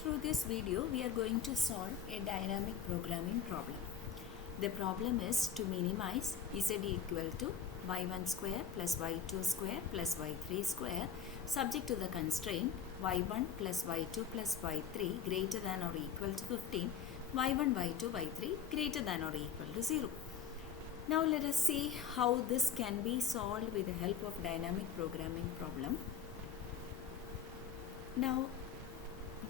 Through this video, we are going to solve a dynamic programming problem. The problem is to minimize z equal to y1 square plus y2 square plus y3 square subject to the constraint y1 plus y2 plus y3 greater than or equal to 15, y1, y2, y3 greater than or equal to 0. Now let us see how this can be solved with the help of dynamic programming problem. Now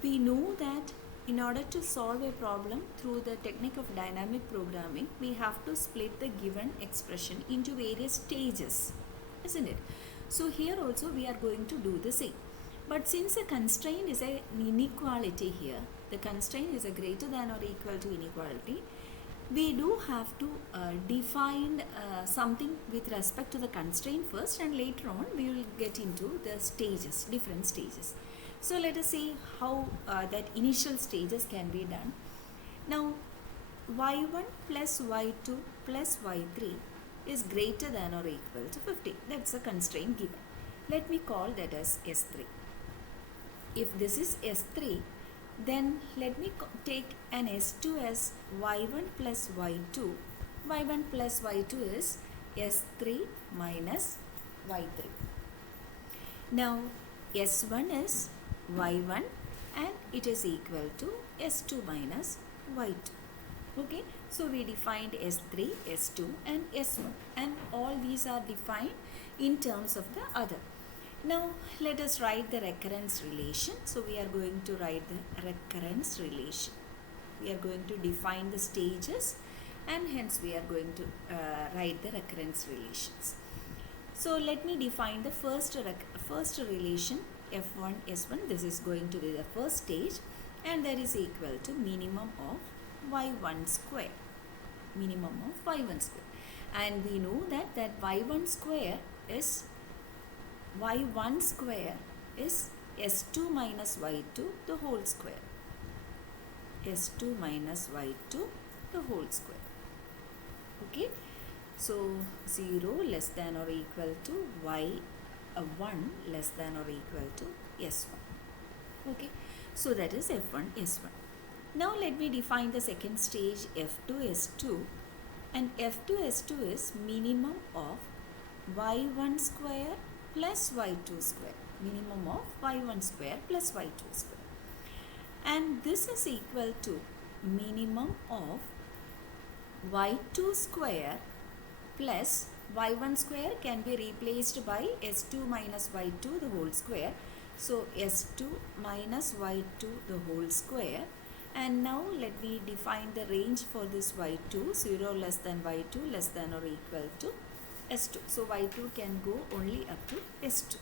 we know that in order to solve a problem through the technique of dynamic programming, we have to split the given expression into various stages, isn't it? So here also we are going to do the same. But since a constraint is an inequality here, the constraint is a greater than or equal to inequality, we do have to define something with respect to the constraint first, and later on we will get into the stages, different stages. So let us see how that initial stages can be done. Now y1 plus y2 plus y3 is greater than or equal to 50. That's a constraint given. Let me call that as S3. If this is S3, then let me take an S2 as y1 plus y2. y1 plus y2 is S3 minus y3. Now S1 is y1 and it is equal to S2 minus y2. Okay, so we defined S3, S2 and S1, and all these are defined in terms of the other. Now let us write the recurrence relation. So we are going to write the recurrence relation. We are going to define the stages and hence we are going to write the recurrence relations. So let me define the first relation f1 s1. This is going to be the first stage, and that is equal to minimum of y1 square. Minimum of y1 square. And we know that y1 square is s2 minus y2 the whole square. s2 minus y2 the whole square. Okay. So 0 less than or equal to y1 less than or equal to s1. Okay. So that is f1 s1. Now let me define the second stage f2 s2, and f2 s2 is minimum of y1 square plus y2 square. Minimum of y1 square plus y2 square. And this is equal to minimum of y2 square plus y1 square can be replaced by s2 minus y2 the whole square. So s2 minus y2 the whole square. And now let me define the range for this y2, 0 less than y2 less than or equal to s2. So y2 can go only up to s2.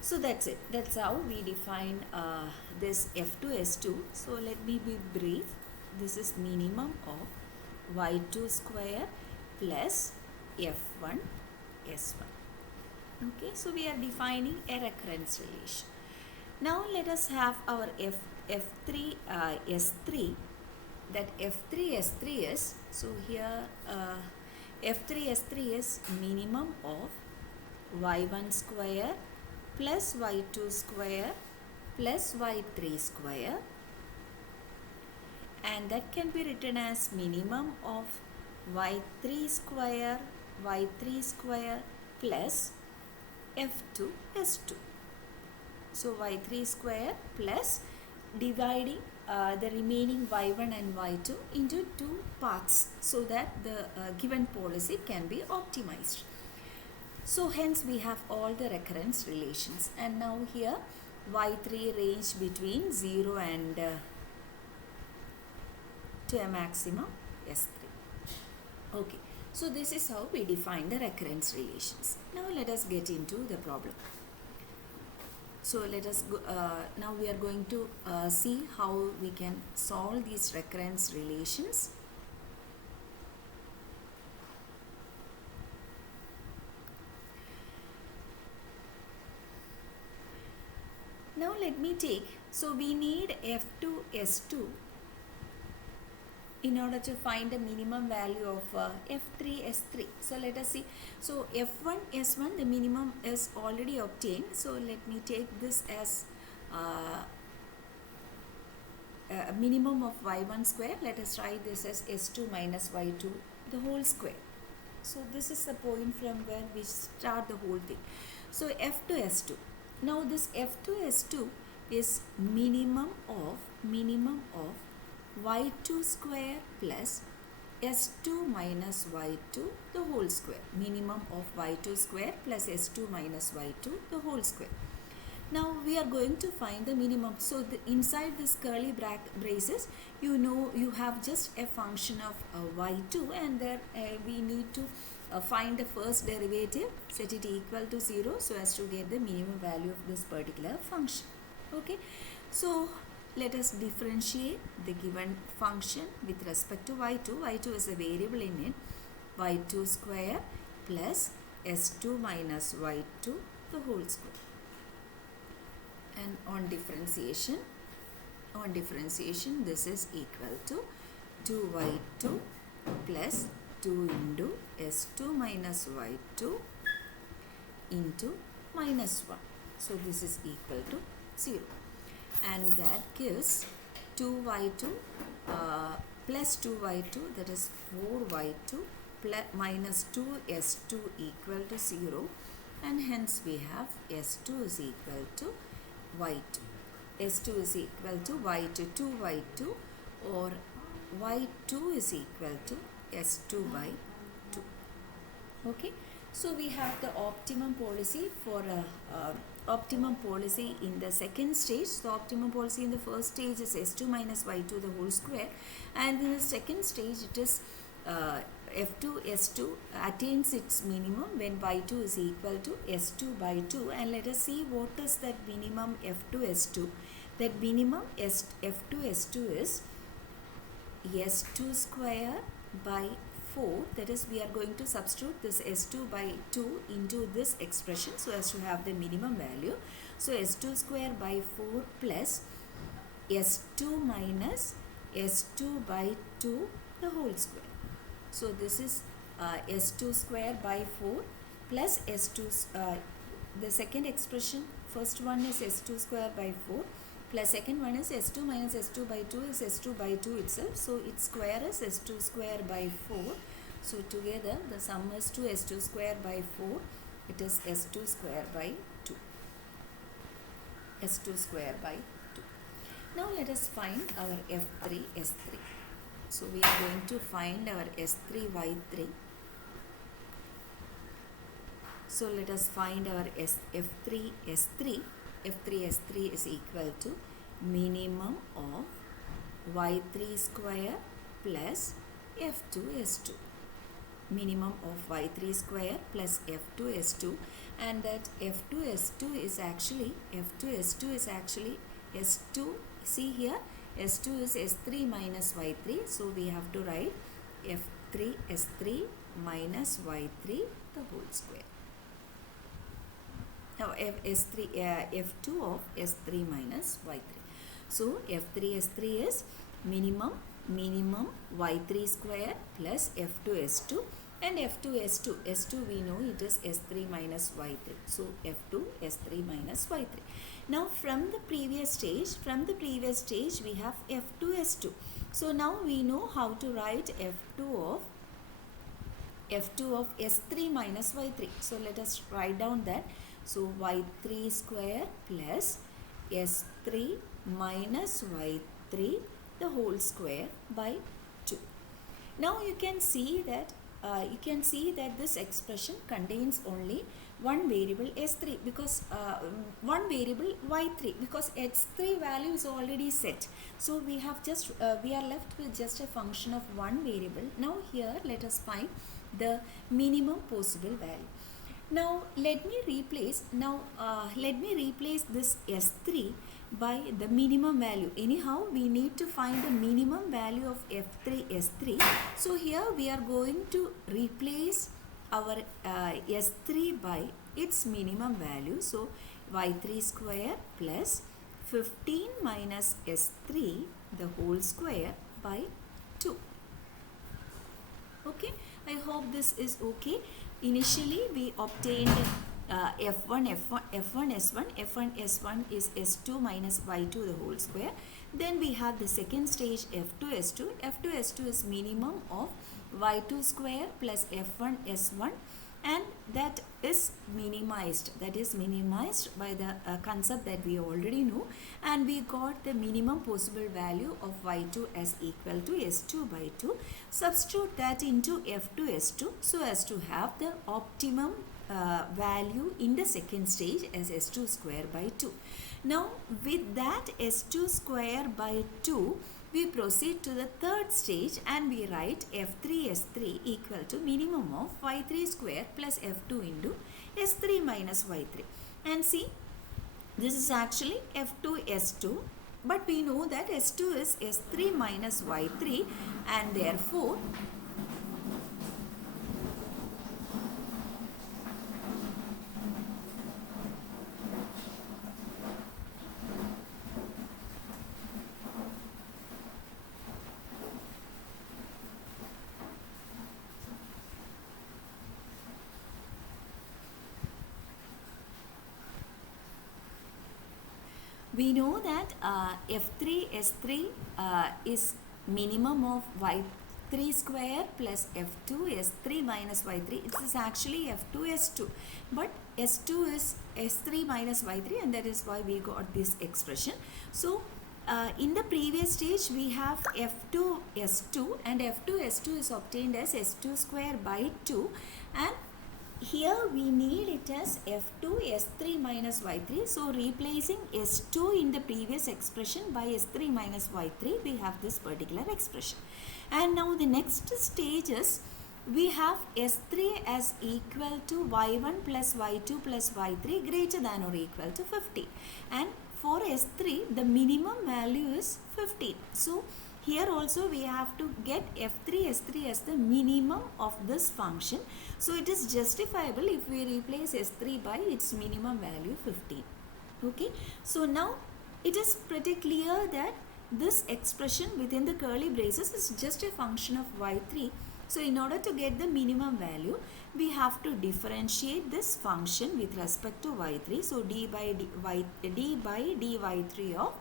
So that's it. That's how we define this f2 s2. So let me be brief. This is minimum of y2 square plus f1 s1. Okay, so we are defining a recurrence relation. Now let us have our f3 s3. That f3 s3 is, so here f3 s3 is minimum of y1 square plus y2 square plus y3 square, and that can be written as minimum of y3 square plus f2 s2. So y3 square plus dividing the remaining y1 and y2 into two parts so that the given policy can be optimized. So hence we have all the recurrence relations, and now here y3 range between 0 and to a maximum s3. Okay, so this is how we define the recurrence relations. Now let us get into the problem. So let us go, now we are going to see how we can solve these recurrence relations. Now let me take, so we need f2 s2 in order to find the minimum value of f3 s3. So let us see. So f1 s1, the minimum is already obtained. So let me take this as minimum of y1 square, let us write this as s2 minus y2 the whole square. So this is the point from where we start the whole thing. So f to s2. Now this f to s2 is minimum of y2 square plus s2 minus y2 the whole square. Minimum of y2 square plus s2 minus y2 the whole square. Now we are going to find the minimum. So inside this curly braces, you know you have just a function of y2, and there we need to find the first derivative, set it equal to 0 so as to get the minimum value of this particular function. Okay, so let us differentiate the given function with respect to y2. y2 is a variable in it. y2 square plus s2 minus y2 the whole square. And on differentiation, this is equal to 2y2 plus 2 into s2 minus y2 into minus 1. So this is equal to 0. And that gives 2y2 plus 2y2, that is 4y2 plus minus 2s2 equal to 0. And hence we have s2 is equal to y2. s2 is equal to y2, 2y2, or y2 is equal to s2 by 2. Okay, so we have the optimum policy for optimum policy in the second stage. So optimum policy in the first stage is s2 minus y2 the whole square, and in the second stage it is f2 s2 attains its minimum when y2 is equal to s2 by 2. And let us see what is that minimum f2 s2. That minimum f2 s2 is s2 square by 4. That is, we are going to substitute this s2 by 2 into this expression so as to have the minimum value. So s2 square by 4 plus s2 minus s2 by 2 the whole square. So this is s2 square by 4 plus s2, the second expression, first one is s2 square by 4 plus second one is s2 minus s2 by 2 is s2 by 2 itself. So its square is s2 square by 4. So together the sum is 2 s2 square by 4. It is s2 square by 2. s2 square by 2. Now let us find our f3 s3. So we are going to find our s3 y3. So let us find our f3 s3. f3 s3 is equal to minimum of y3 square plus f2 s2. Minimum of y3 square plus f2 s2, and that f2 s2 is actually s2. See here, s2 is s3 minus y3. So we have to write f3 s3 minus y3 the whole square. Now f2 of s3 minus y3. So f3 s3 is minimum y3 square plus f2 s2, and f2 s2 we know it is s3 minus y3. So f2 s3 minus y3. Now from the previous stage we have f2 s2. So now we know how to write f2 of s3 minus y3. So let us write down that. So y3 square plus s3 minus y3 the whole square by 2. Now you can see that this expression contains only one variable s3 because one variable y3 because x3 value is already set. So we have just we are left with just a function of one variable. Now here let us find the minimum possible value. Now let me replace this s3 by the minimum value. Anyhow we need to find the minimum value of f3 s3. So here we are going to replace our s3 by its minimum value. So y3 square plus 15 minus s3 the whole square by 2. Okay, I hope this is okay. Initially we obtained f1 s1 is s2 minus y2 the whole square. Then we have the second stage F2S2. F2S2 is minimum of y2 square plus F1S1, and that is minimized by the concept that we already know, and we got the minimum possible value of y2 as equal to S2 by 2. Substitute that into F2S2 so as to have the optimum value in the second stage as S2 square by 2. Now with that S2 square by 2, we proceed to the third stage and we write F3S3 equal to minimum of y3 square plus F2 into S3 minus y3. And see, this is actually F2S2, but we know that S2 is S3 minus y3, and therefore we know that F3S3 is minimum of y3 square plus F2 S3 minus y3. It is actually F2S2, but S2 is S3 minus y3, and that is why we got this expression. So in the previous stage we have F2S2, and F2S2 is obtained as S2 square by 2, and here we need it as F2 S3 minus y3. So replacing S2 in the previous expression by S3 minus y3, we have this particular expression. And now the next stage is we have S3 as equal to y1 plus y2 plus y3 greater than or equal to 50. And for S3, the minimum value is 15. So here also we have to get F3 S3 as the minimum of this function. So it is justifiable if we replace S3 by its minimum value 15. Okay. So now it is pretty clear that this expression within the curly braces is just a function of y3. So in order to get the minimum value, we have to differentiate this function with respect to y3. So d by dy3 of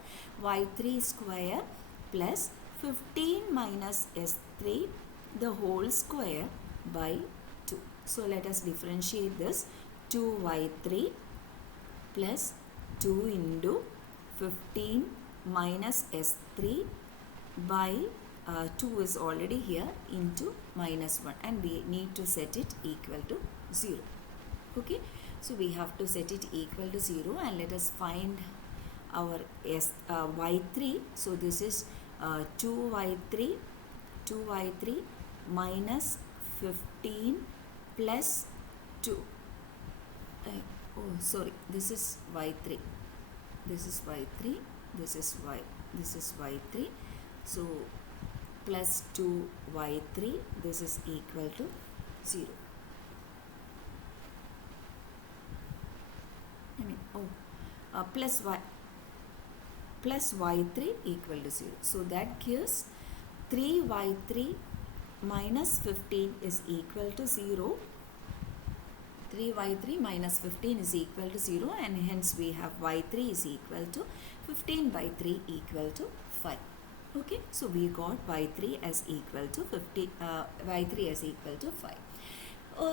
y3 square plus 15 minus S3 the whole square by 2. So let us differentiate this. 2y3 plus 2 into 15 minus S3 by 2 is already here into minus 1, and we need to set it equal to 0. Okay, so we have to set it equal to 0, and let us find our y3. So this is 2y3 minus 15 plus 2. This is y3. This is y3. This is y3. So plus 2y3. This is equal to 0. Plus y3 equal to 0. So that gives 3y3 minus 15 is equal to 0. 3y3 minus 15 is equal to 0, and hence we have y3 is equal to 15 by 3 equal to 5. Okay, so we got y3 as equal to 5.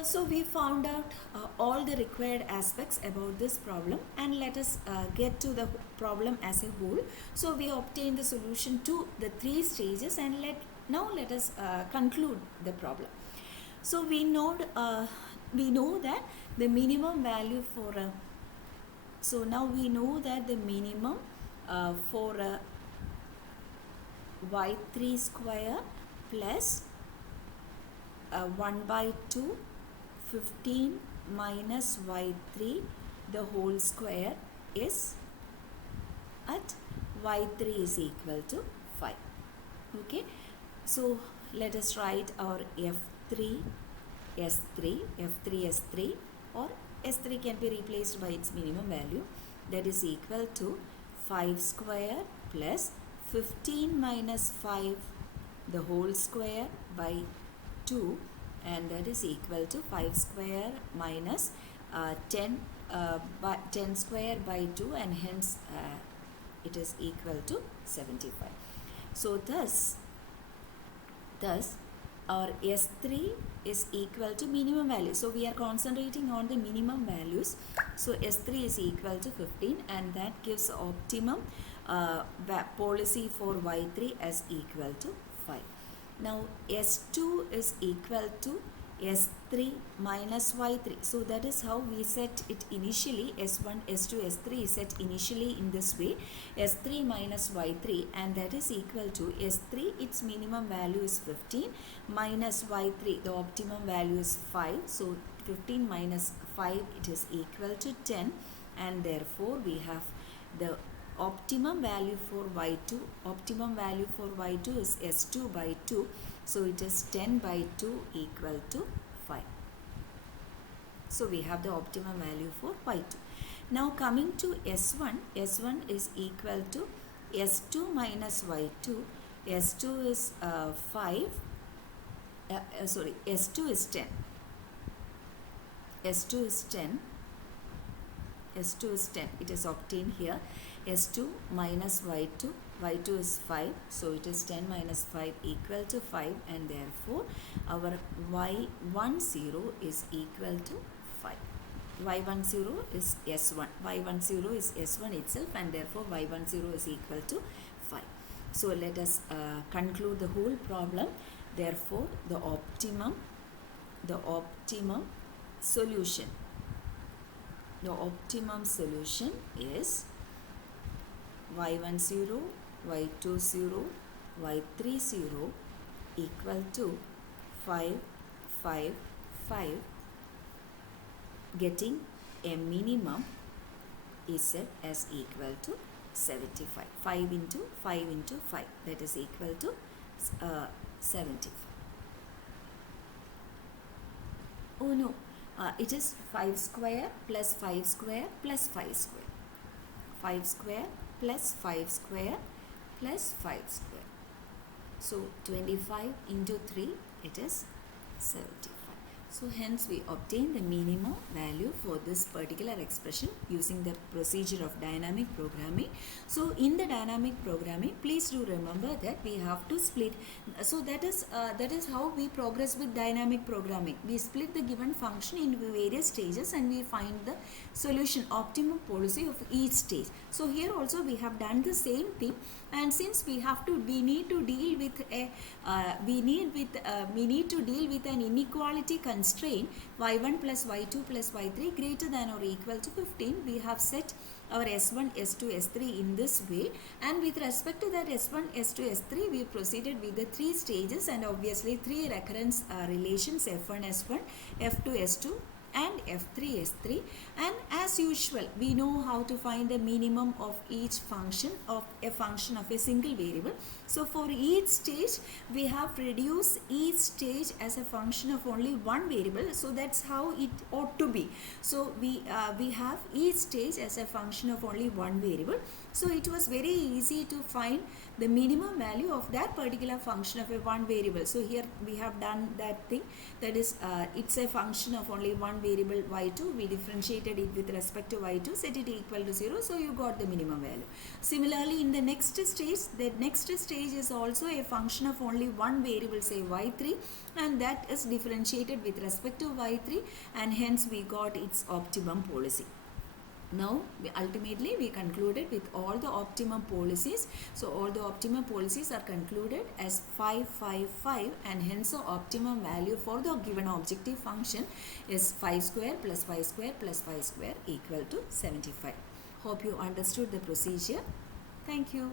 So we found out all the required aspects about this problem, and let us get to the problem as a whole. So we obtained the solution to the 3 stages, and let us conclude the problem. So we know that the minimum value for for y3 square plus 1 by 2 15 minus y3 the whole square is at y3 is equal to 5. Okay, so let us write our F3 S3, or S3 can be replaced by its minimum value, that is equal to 5 square plus 15 minus 5 the whole square by 2, and that is equal to 5 square minus 10 square by 2, and hence it is equal to 75. So thus our S3 is equal to minimum value. So we are concentrating on the minimum values. So S3 is equal to 15, and that gives optimum policy for Y3 as equal to 5. Now S2 is equal to S3 minus Y3. So that is how we set it initially. S1, S2, S3 is set initially in this way. S3 minus Y3, and that is equal to S3, its minimum value is 15, minus Y3, the optimum value is 5. So 15 minus 5, it is equal to 10, and therefore we have the optimum value for Y2. Optimum value for Y2 is S2 by 2. So it is 10 by 2 equal to 5. So we have the optimum value for Y2. Now coming to S1, S1 is equal to S2 minus Y2. S2 is 5. S2 is 10. S2 is 10. S2 is 10. It is obtained here. S2 minus Y2. Y2 is 5. So it is 10 minus 5 equal to 5, and therefore our Y10 is equal to 5. Y10 is S1. Y10 is S1 itself, and therefore Y10 is equal to 5. So let us conclude the whole problem. Therefore the optimum solution is Y10, Y20, Y30 equal to 5, 5, 5, getting a minimum is set as equal to 75. 5 into 5 into 5, that is equal to 75. Oh no, it is 5 square plus 5 square plus 5 square. 5 square plus 5 square plus 5 square. So 25 into 3, it is 75. So hence we obtain the minimum value for this particular expression using the procedure of dynamic programming. So in the dynamic programming, please do remember that we have to split. So that is how we progress with dynamic programming. We split the given function into various stages, and we find the solution, optimum policy of each stage. So here also we have done the same thing, and since we need to deal with an inequality constraint y1 plus y2 plus y3 greater than or equal to 15, we have set our S1, S2, S3 in this way, and with respect to that S1, S2, S3, we proceeded with the 3 stages, and obviously 3 recurrence relations, F1, S1, F2, S2 and F3, S3, and as usual we know how to find the minimum of each function of a function of a single variable. So for each stage we have reduced each stage as a function of only one variable, so that's how it ought to be. So we have each stage as a function of only one variable, so it was very easy to find the minimum value of that particular function of a one variable. So here we have done that thing, that is it's a function of only one variable y2, we differentiated it with respect to y2, set it equal to 0, so you got the minimum value. Similarly in the next stage, is also a function of only one variable, say y3, and that is differentiated with respect to y3, and hence we got its optimum policy. Now ultimately we concluded with all the optimum policies. So all the optimum policies are concluded as 5, 5, 5, and hence the optimum value for the given objective function is 5 square plus 5 square plus 5 square equal to 75. Hope you understood the procedure. Thank you.